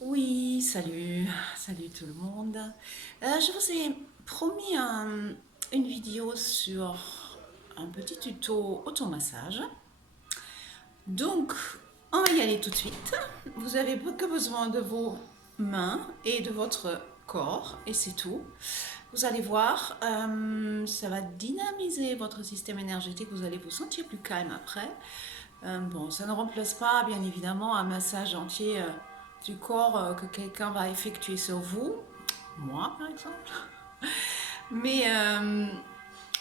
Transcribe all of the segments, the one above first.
Oui, salut tout le monde. Je vous ai promis une vidéo sur un petit tuto automassage. Donc, on va y aller tout de suite. Vous avez que besoin de vos mains et de votre corps, et c'est tout. Vous allez voir, ça va dynamiser votre système énergétique. Vous allez vous sentir plus calme après. Bon, ça ne remplace pas, bien évidemment, un massage entier du corps que quelqu'un va effectuer sur vous, moi par exemple. Mais, euh,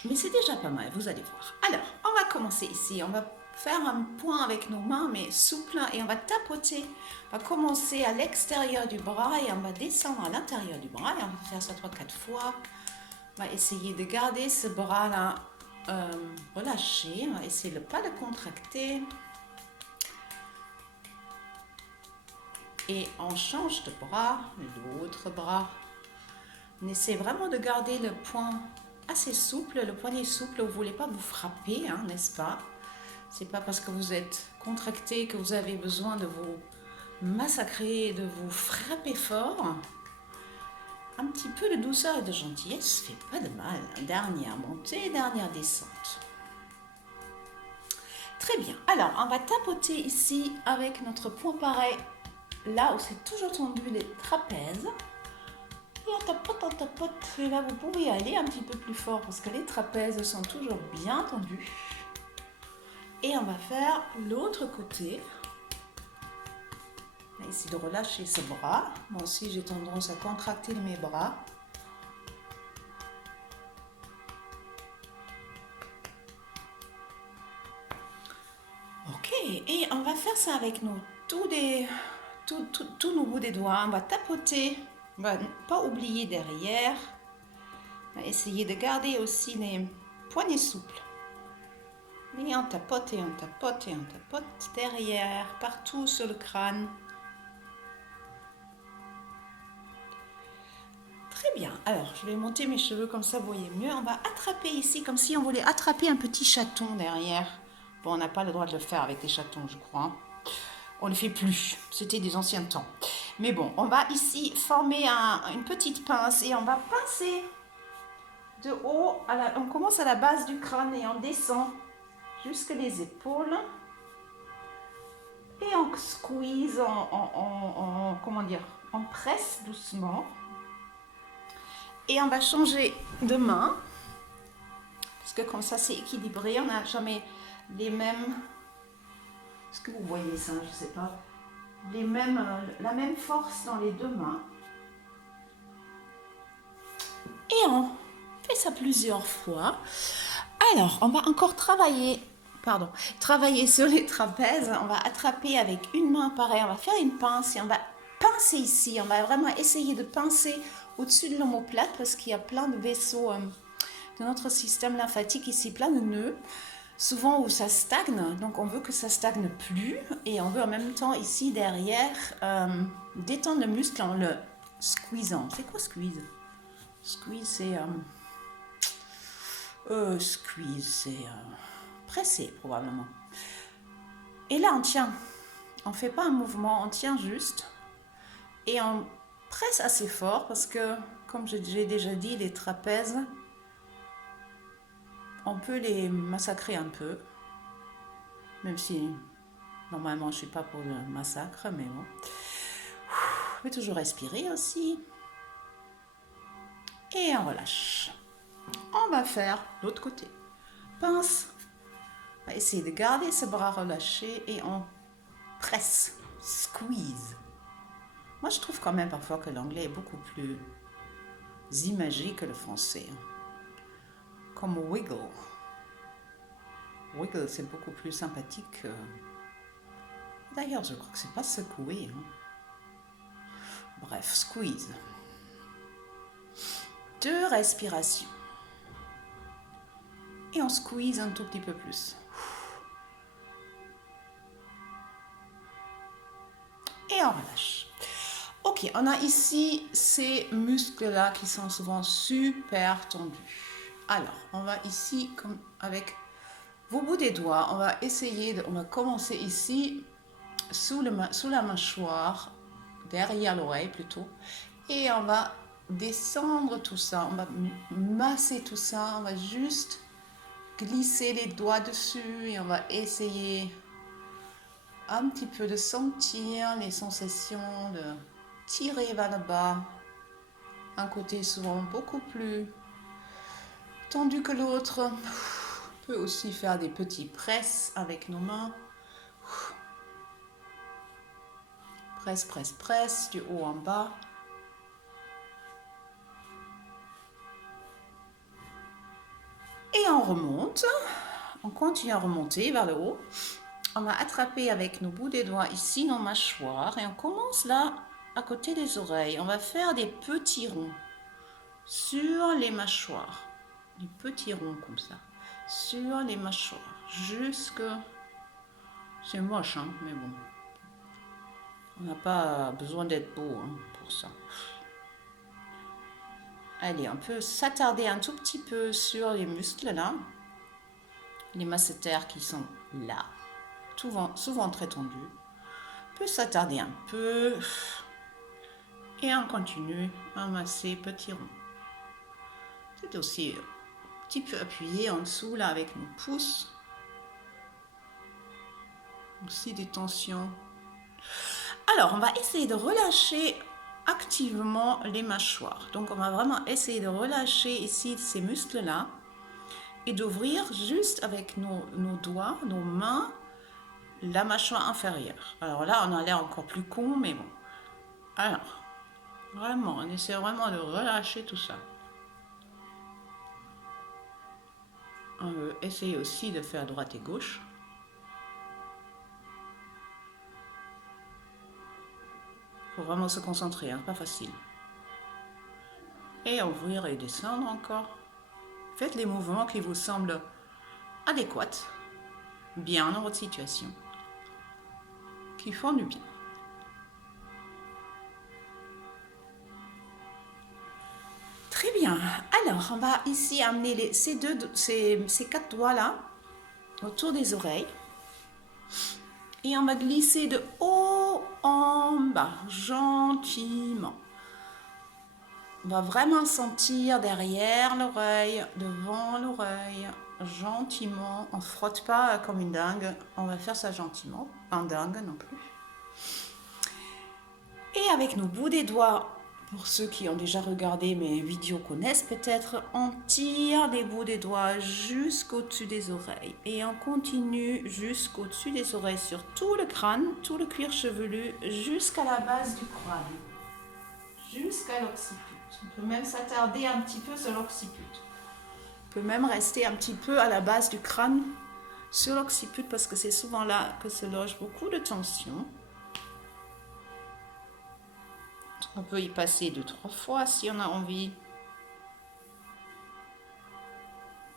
mais c'est déjà pas mal, vous allez voir. Alors, on va commencer ici. On va faire un point avec nos mains, mais souple, et on va tapoter. On va commencer à l'extérieur du bras et on va descendre à l'intérieur du bras et on va faire ça 3-4 fois. On va essayer de garder ce bras-là relâché. On va essayer de ne pas le contracter. Et on change de bras, l'autre bras. On essaie vraiment de garder le poing assez souple, le poignet souple. Vous ne voulez pas vous frapper, hein, n'est-ce pas? C'est pas parce que vous êtes contracté que vous avez besoin de vous massacrer, de vous frapper fort. Un petit peu de douceur et de gentillesse fait pas de mal. Dernière montée, dernière descente. Très bien. Alors, on va tapoter ici avec notre poing pareil, là où c'est toujours tendu les trapèzes. Et on tapote. Et là, vous pouvez aller un petit peu plus fort parce que les trapèzes sont toujours bien tendus. Et on va faire l'autre côté. On va essayer de relâcher ce bras. Moi aussi, j'ai tendance à contracter mes bras. Ok, et on va faire ça avec tous nos bouts des doigts. On va tapoter. On va pas oublier derrière. On va essayer de garder aussi les poignets souples. Et on tapote et on tapote et on tapote derrière, partout sur le crâne. Très bien. Alors, je vais monter mes cheveux comme ça, vous voyez mieux. On va attraper ici, comme si on voulait attraper un petit chaton derrière. Bon, on n'a pas le droit de le faire avec les chatons, je crois. On ne le fait plus. C'était des anciens temps. Mais bon, on va ici former une petite pince et on va pincer de haut. On commence à la base du crâne et on descend jusque les épaules. Et on squeeze, comment dire, on presse doucement. Et on va changer de main. Parce que comme ça, c'est équilibré. On n'a jamais les mêmes... Est-ce que vous voyez ça? Je ne sais pas. La même force dans les deux mains. Et on fait ça plusieurs fois. Alors, on va encore travailler sur les trapèzes. On va attraper avec une main pareil. On va faire une pince et on va pincer ici. On va vraiment essayer de pincer au-dessus de l'omoplate parce qu'il y a plein de vaisseaux de notre système lymphatique ici, plein de nœuds. Souvent où ça stagne, donc on veut que ça stagne plus et on veut en même temps ici derrière détendre le muscle en le squeezant. C'est quoi squeeze? Squeeze c'est presser probablement. Et là on tient, on fait pas un mouvement, on tient juste et on presse assez fort parce que comme j'ai déjà dit, les trapèzes, on peut les massacrer un peu, même si normalement je suis pas pour le massacre, mais bon. On peut toujours respirer aussi. Et on relâche. On va faire l'autre côté. Pince. On va essayer de garder ce bras relâché et on presse. Squeeze. Moi, je trouve quand même parfois que l'anglais est beaucoup plus imagé que le français. Comme wiggle. Wiggle, c'est beaucoup plus sympathique. D'ailleurs, je crois que c'est pas secouer. Bref, squeeze. 2 respirations. Et on squeeze un tout petit peu plus. Et on relâche. Ok, on a ici ces muscles-là qui sont souvent super tendus. Alors, on va ici, comme avec vos bouts des doigts, on va commencer ici sous la mâchoire derrière l'oreille plutôt. Et on va descendre tout ça, on va masser tout ça, on va juste glisser les doigts dessus et on va essayer un petit peu de sentir les sensations, de tirer vers le bas. Un côté souvent beaucoup plus tendu que l'autre. On peut aussi faire des petits presses avec nos mains. Presse, presse, presse, du haut en bas. Et on remonte. On continue à remonter vers le haut. On va attraper avec nos bouts des doigts ici nos mâchoires. Et on commence là, à côté des oreilles. On va faire des petits ronds sur les mâchoires. Des petits ronds comme ça. Sur les mâchoires. Jusque... C'est moche, hein, mais bon. On n'a pas besoin d'être beau hein, pour ça. Allez, on peut s'attarder un tout petit peu sur les muscles là. Les masséters qui sont là. Souvent très tendus. On peut s'attarder un peu. Et on continue à masser petit rond. C'est aussi un petit peu appuyé en dessous là avec nos pouces. Aussi des tensions. Alors, on va essayer de relâcher activement les mâchoires. Donc, on va vraiment essayer de relâcher ici ces muscles-là et d'ouvrir juste avec nos doigts, nos mains, la mâchoire inférieure. Alors là, on a l'air encore plus con, mais bon. Alors, vraiment, on essaie vraiment de relâcher tout ça. On veut essayer aussi de faire droite et gauche. Il faut vraiment se concentrer, hein, pas facile. Et ouvrir et descendre encore. Faites les mouvements qui vous semblent adéquats, bien dans votre situation, qui font du bien. Très bien. Alors, on va ici amener ces 4 doigts-là autour des oreilles. Et on va glisser de haut en bas, gentiment. On va vraiment sentir derrière l'oreille, devant l'oreille, gentiment. On ne frotte pas comme une dingue, on va faire ça gentiment, pas dingue non plus. Et avec nos bouts des doigts, pour ceux qui ont déjà regardé mes vidéos connaissent peut-être, on tire des bouts des doigts jusqu'au-dessus des oreilles. Et on continue jusqu'au-dessus des oreilles sur tout le crâne, tout le cuir chevelu, jusqu'à la base du crâne, jusqu'à l'occiput. On peut même s'attarder un petit peu sur l'occiput. On peut même rester un petit peu à la base du crâne, sur l'occiput, parce que c'est souvent là que se loge beaucoup de tension. On peut y passer 2-3 fois si on a envie.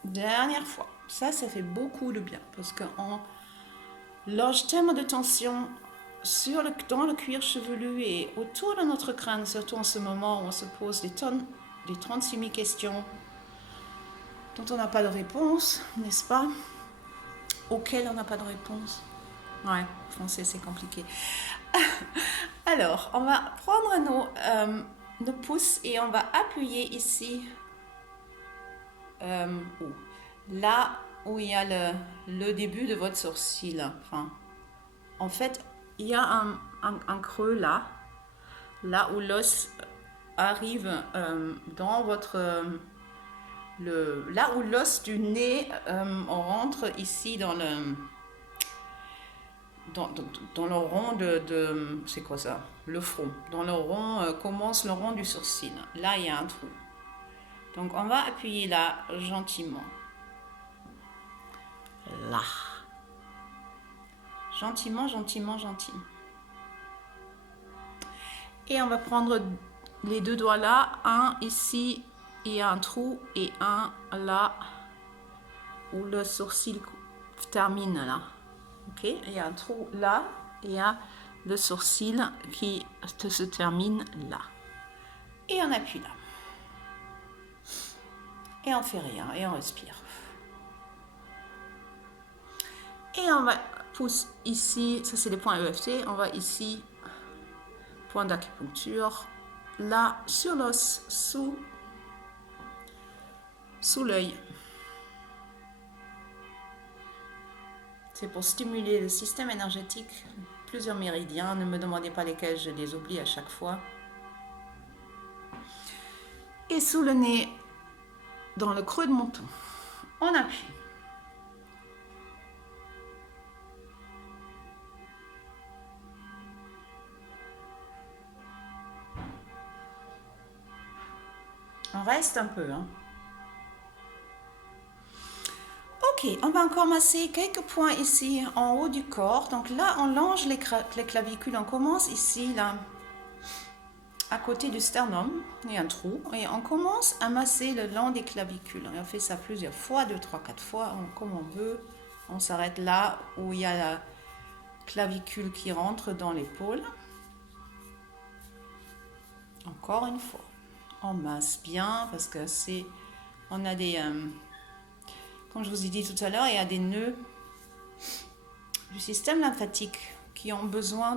Dernière fois. Ça fait beaucoup de bien parce qu'on loge tellement de tension dans le cuir chevelu et autour de notre crâne, surtout en ce moment où on se pose des 36 000 questions dont on n'a pas de réponse, n'est-ce pas? Auxquelles on n'a pas de réponse. Ouais, français c'est compliqué. Alors, on va prendre nos pouces et on va appuyer ici, là où il y a le début de votre sourcil. Enfin, en fait, il y a un creux là où l'os arrive dans votre... là où l'os du nez on rentre ici dans le rond de c'est quoi ça? Le front. Dans le rond, commence le rond du sourcil. Là, il y a un trou. Donc, on va appuyer là, gentiment. Là. Gentiment, gentiment, gentiment. Et on va prendre les 2 doigts là. Un ici, il y a un trou. Et un là, où le sourcil termine là. Ok, il y a un trou là, et il y a le sourcil qui se termine là. Et on appuie là. Et on fait rien, et on respire. Et on va pousser ici, ça c'est les points EFT, on va ici point d'acupuncture, là, sur l'os, sous l'œil. C'est pour stimuler le système énergétique, plusieurs méridiens. Ne me demandez pas lesquels, je les oublie à chaque fois. Et sous le nez, dans le creux de mon menton, on appuie. On reste un peu. Ok, on va encore masser quelques points ici en haut du corps. Donc là, on longe les clavicules. On commence ici, là, à côté du sternum. Il y a un trou. Et on commence à masser le long des clavicules. On fait ça plusieurs fois, 2, 3, 4 fois, comme on veut. On s'arrête là où il y a la clavicule qui rentre dans l'épaule. Encore une fois. On masse bien parce que on a des, comme je vous ai dit tout à l'heure, il y a des nœuds du système lymphatique qui ont besoin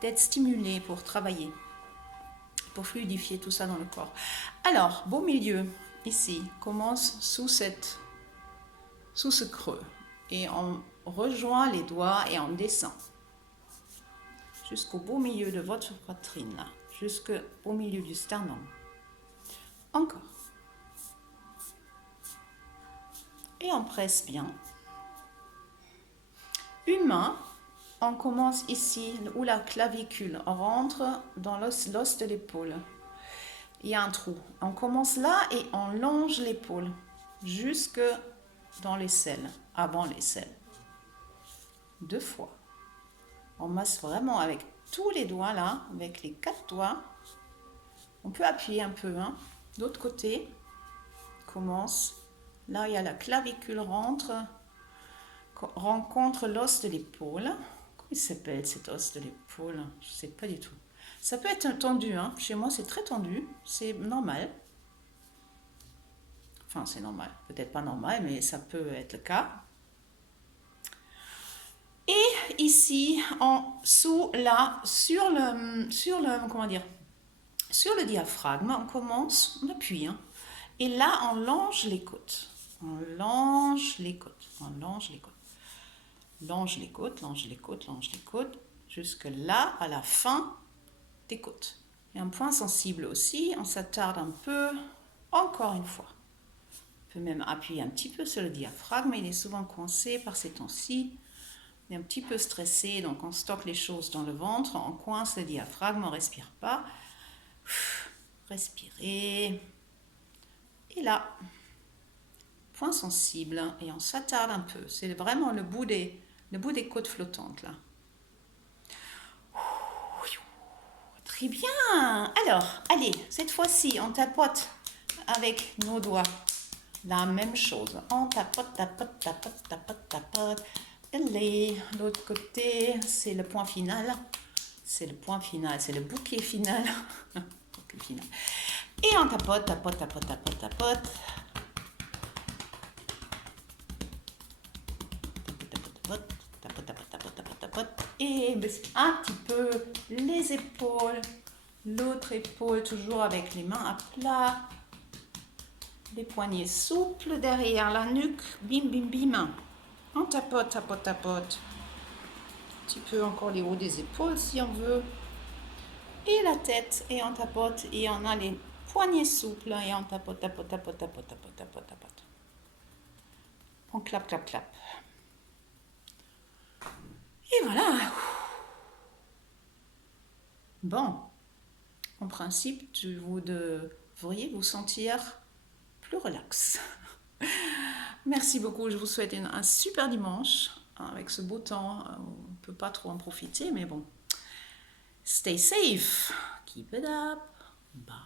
d'être stimulés pour travailler, pour fluidifier tout ça dans le corps. Alors, beau milieu, ici, commence sous ce creux et on rejoint les doigts et on descend jusqu'au beau milieu de votre poitrine là, jusqu'au milieu du sternum. Encore. Et on presse bien. Une main, on commence ici où la clavicule rentre dans l'os de l'épaule. Il y a un trou. On commence là et on longe l'épaule jusque dans l'aisselle, avant l'aisselle. 2 fois. On masse vraiment avec tous les doigts là, avec les 4 doigts. On peut appuyer un peu. L'autre côté commence. Là, il y a la clavicule rencontre l'os de l'épaule. Comment il s'appelle cet os de l'épaule? Je ne sais pas du tout. Ça peut être tendu. Chez moi, c'est très tendu. C'est normal. Enfin, c'est normal. Peut-être pas normal, mais ça peut être le cas. Et ici, sur le diaphragme, on commence, on appuie. Et là, on longe les côtes. On longe les côtes. On longe les côtes. Longe les côtes, longe les côtes, longe les côtes. Jusque là, à la fin des côtes. Et un point sensible aussi, on s'attarde un peu. Encore une fois. On peut même appuyer un petit peu sur le diaphragme. Il est souvent coincé par ces temps-ci. On est un petit peu stressé, donc on stocke les choses dans le ventre. On coince le diaphragme, on ne respire pas. Respirez. Et là, point sensible, et on s'attarde un peu. C'est vraiment le bout des côtes flottantes, là. Très bien. Alors, allez, cette fois-ci, on tapote avec nos doigts. La même chose. On tapote, tapote, tapote, tapote, tapote. Allez, l'autre côté, c'est le point final. C'est le point final, c'est le bouquet final. Bouquet final. Et on tapote, tapote, tapote, tapote, tapote. Tapote, tapote, tapote, tapote, tapote. Et un petit peu les épaules. L'autre épaule, toujours avec les mains à plat. Les poignets souples derrière la nuque. Bim, bim, bim. On tapote, tapote, tapote. Un petit peu encore les hauts des épaules si on veut. Et la tête, et on tapote, et on a les poignets souples, et on tapote, tapote, tapote, tapote, tapote, tapote, tapote. On clap, clap, clap. Et voilà. Bon. En principe, vous devriez vous sentir plus relax. Merci beaucoup. Je vous souhaite un super dimanche. Avec ce beau temps, on ne peut pas trop en profiter, mais bon. Stay safe. Keep it up. Bye.